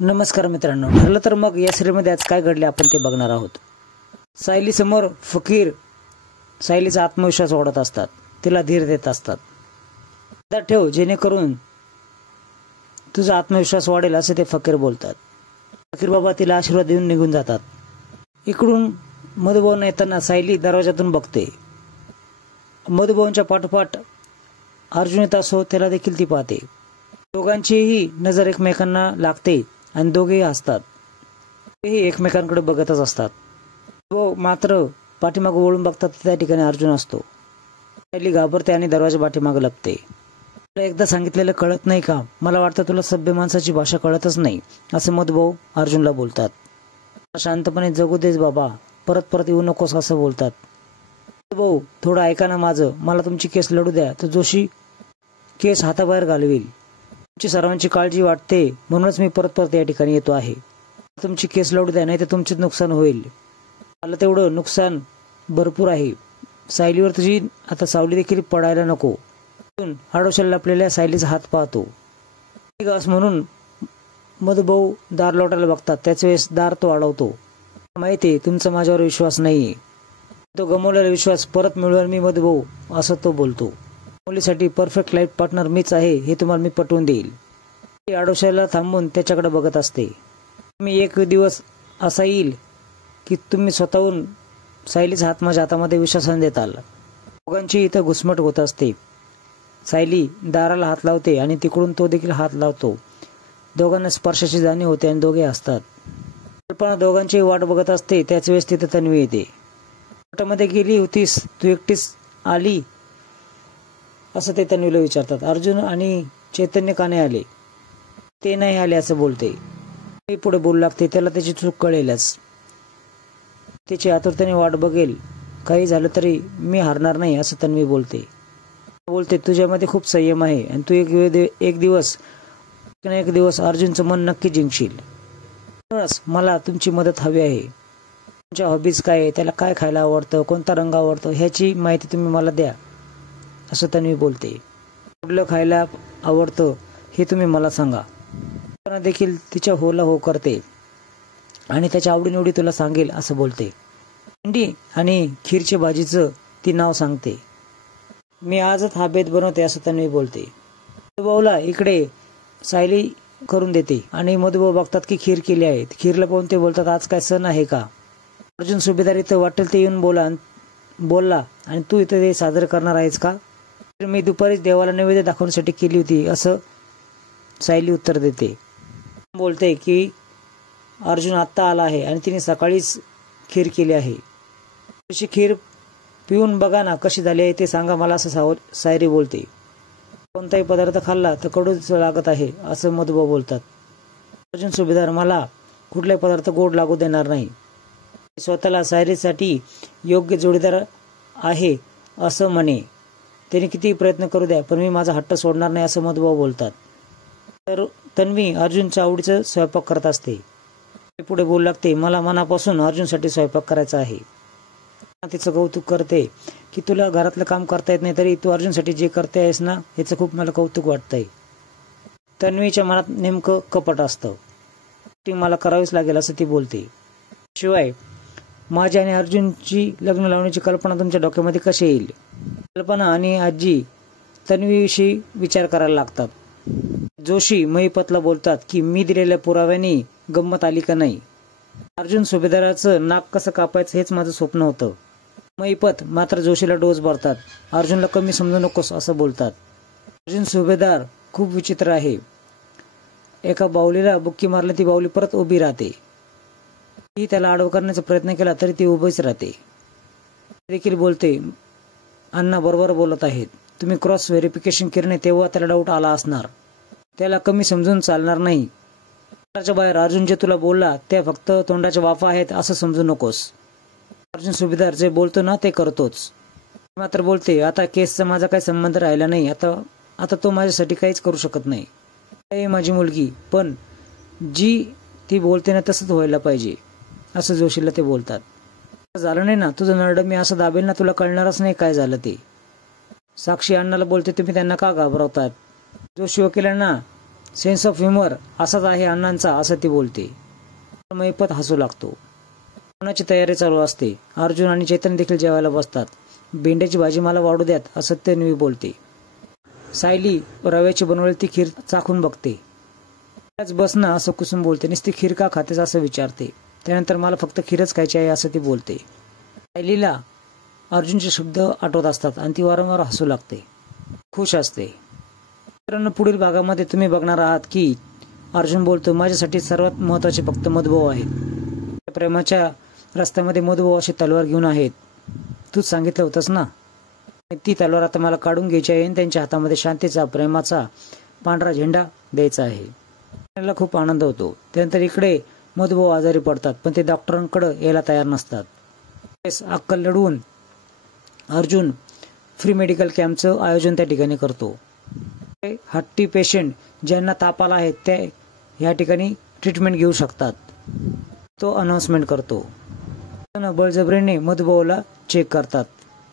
नमस्कार मित्रांनो, ठरलं तर मग या सिरीजमध्ये आज काय घडले आपण ते बघणार आहोत. सायली समोर फकीर सायलीचा आत्मविश्वास वाढवत असतात, तिला धीर देत असतात. लक्षात ठेव, जेणेकरून तुझा आत्मविश्वास वाढेल असे ते फकीर बोलतात. फकीर बाबा तिला आशीर्वाद देऊन निघून जातात. इकडून मधुभाऊंना येताना सायली दरवाजातून बघते. मधुभाऊंच्या पाठोपाठ अर्जुन येत असो त्याला देखील ती पाहते. दोघांचीही नजर एकमेकांना लागते आणि दोघेही हसतात. तेही एकमेकांकडे बघतच असतात. वो मात्र पाठीमागे वळून बघतात, त्या ठिकाणी अर्जुन असतो. सायली घाबरते आणि दरवाजा पाठीमागे लपते. तुला एकदा सांगितलेलं कळत नाही का? मला वाटतं तुला सभ्य माणसाची भाषा कळतच नाही, असे मधुभाऊ अर्जुनला बोलतात. शांतपणे जगू देस बाबा, परत परत येऊ नकोस असं बोलतात. मधुभाऊ, थोडं ऐका ना माझं, मला तुमची केस लढू द्या, तर जोशी केस हाताबाहेर घालवेल. तुमची सर्वांची काळजी वाटते म्हणूनच मी परत परत या ठिकाणी येतो आहे. तुमची केस लढू द्या, नाही तर तुमचेच नुकसान होईल. मला तेवढं नुकसान भरपूर आहे. सायलीवर तुझी आता सावली देखील पडायला नको. आडोशाला लपलेल्या सायलीचा हात पाहतो. म्हणून मधुभाऊ दार लोटायला बघतात. त्याच वेळेस दार तो अडवतो. माहिती तुमचा माझ्यावर विश्वास नाहीये. तो गमावलेला विश्वास परत मिळवेल मी मधुभाऊ, असं तो बोलतो. मुलीसाठी परफेक्ट लाईफ पार्टनर मीच आहे हे तुम्हाला मी पटवून देईल. ती आडोशाला थांबून त्याच्याकडे बघत असते. मी एक दिवस असा येईल की तुम्ही स्वतःहून सायलीचा हात माझ्या हातामध्ये विश्वासाने देताल. दोघांची इथं घुसमट होत असते. सायली दाराला हात लावते आणि तिकडून तो देखील हात लावतो. दोघांना स्पर्शाची जाणीव होते आणि दोघे असतात. कल्पना दोघांची वाट बघत असते. त्याच वेळेस तिथे तन्वी येते. कोर्टामध्ये गेली होतीस, तू एकटीच आली असं ते तन्वीला विचारतात. अर्जुन आणि चैतन्य का नाही आले? ते नाही आले असं बोलते. मी पुढे बोलू लागते. त्याला त्याची चूक कळेलच. तिची आतुरतेने वाट बघेल. काही झालं तरी मी हारणार नाही असं तन्वी बोलते. तुझ्यामध्ये खूप संयम आहे आणि तू एक दिवस अर्जुनचं मन नक्की जिंकशील. म्हणूनच मला तुमची मदत हवी आहे. तुमच्या हॉबीज काय आहे, त्याला काय खायला आवडतं, कोणता रंग आवडतो ह्याची माहिती तुम्ही मला द्या असं तन्वी बोलते. कुठलं खायला आवडतं हे तुम्ही मला सांगा. देखील तिच्या होला हो करते आणि त्याच्या आवडीनिवडी तुला सांगेल असं बोलते. अंडी आणि खीरच्या भाजीचं ती नाव सांगते. मी आजच हा बेत बनवते असं तन्वी बोलते. मधुभाऊला इकडे सायली करून देते आणि मधुभाऊ बघतात की खीर केली आहे. खीरला पाहून ते बोलतात, आज काय सण आहे का? अर्जुन सुभेदार इथं वाटेल ते येऊन बोलला आणि तू इथं ते सादर करणार आहेस का? मी दुपारीच देवाला नैवेद्य दाखवण्यासाठी केली होती असं सायली उत्तर देते. बोलते की अर्जुन आत्ता आला आहे आणि तिने सकाळीच खीर केली आहे. तशी खीर पिऊन बघा ना कशी झाली आहे ते सांगा मला असं सायरी बोलते. कोणताही पदार्थ खाल्ला तर कडूच लागत आहे असं मधुभाऊ बोलतात. अर्जुन सुभेदार मला कुठलाही पदार्थ गोड लागू देणार नाही. स्वतःला सायरीसाठी योग्य जोडीदार आहे असं म्हणे. त्याने किती प्रयत्न करू द्या पण मी माझा हट्ट सोडणार नाही असं मधुभाऊ बोलतात. तर तन्वी अर्जुनच्या आवडीचं स्वयंपाक करत असते. पुढे बोलू लागते, मला मनापासून अर्जुनसाठी स्वयंपाक करायचा आहे. तिचं कौतुक करते की तुला घरातलं काम करता येत नाही तरी तू अर्जुनसाठी जे करते आहेस ना ह्याचं खूप मला कौतुक वाटतंय. तन्वीच्या मनात नेमकं कपट असतं. ती मला करावीच लागेल असं ती बोलते. शिवाय माझी आणि अर्जुनची लग्न लावण्याची कल्पना तुमच्या डोक्यामध्ये कशी येईल? कल्पना आणि आजी तन्वीविषयी विचार करायला लागतात. जोशी महिपतला बोलतात की मी दिलेल्या पुराव्याने गंमत आली का नाही? अर्जुन सुभेदाराचं नाक कसं कापायचं हेच माझं स्वप्न होतं. महिपत मात्र जोशीला डोस भरतात. अर्जुनला कमी समजू नकोस असं बोलतात. अर्जुन सुभेदार खूप विचित्र आहे. एका बाहुलीला बुक्की मारली, ती बाहुली परत उभी राहते. ती त्याला आडव करण्याचा प्रयत्न केला तरी ती उभीच राहते. देखील बोलते, अण्णा बरोबर बोलत आहेत. तुम्ही क्रॉस व्हेरिफिकेशन केले तेव्हा त्याला डाऊट आला असणार. त्याला कमी समजून चालणार नाही. तोंडाच्या बाहेर अर्जुन जे तुला बोलला त्या फक्त तोंडाच्या वाफा आहेत असं समजू नकोस. अर्जुन सुभेदार जे बोलतो ना ते करतोच. मात्र बोलते, आता केसचा माझा काही संबंध राहिला नाही. आता तो माझ्यासाठी काहीच करू शकत नाही. माझी मुलगी, पण जी ती बोलते ना तसंच व्हायला पाहिजे असं जोशीला ते बोलतात. झालं नाही ना, तुझं नरडं मी असं दाबेल ना तुला कळणारच नाही काय झालं ते. साक्षी अण्णाला बोलते, तुम्ही त्यांना का घाबरवतात? जोशी वकिलांना सेन्स ऑफ ह्युमर असाच आहे अण्णांचा, असं ती बोलते. महिपत हसू लागतो. जेवणाची तयारी चालू असते. अर्जुन आणि चैतन्य देखील जेवायला बसतात. भेंड्याची भाजी मला वाढू द्यात, असं तन्वी बोलते. सायली रव्याची बनवलेली ती खीर चाखून बघते. त्याच बस ना, असं कुसुम बोलते. नुसती खीर का खातेस असं विचारते. त्यानंतर मला फक्त खीरच खायची आहे, असं ती बोलते. सायलीला अर्जुनचे शब्द आठवत असतात आणि ती वारंवार हसू लागते, खुश असते. मित्रांनो, पुढील भागामध्ये तुम्ही बघणार आहात की अर्जुन बोलतो, माझ्यासाठी सर्वात महत्त्वाचे फक्त मधुभाऊ आहेत. प्रेमाच्या रस्त्यामध्ये मधुभाऊ अशी तलवार घेऊन आहेत. तूच सांगितलं होतंस ना. ती तलवार आता मला काढून घ्यायची आहे आणि त्यांच्या हातामध्ये शांतीचा, प्रेमाचा पांढरा झेंडा द्यायचा आहे. त्याला खूप आनंद होतो. त्यानंतर इकडे मधुभाऊ आजारी पडतात, पण ते डॉक्टरांकडे यायला तयार नसतात. अक्कल लढवून अर्जुन फ्री मेडिकल कॅम्पचं आयोजन त्या ठिकाणी करतो. हट्टी पेशंट ज्यांना ताप आला आहे ते या ठिकाणी ट्रीटमेंट घेऊ शकतात, तो अनाउन्समेंट करतो. बळजबरीने मधुभाऊला चेक करतात.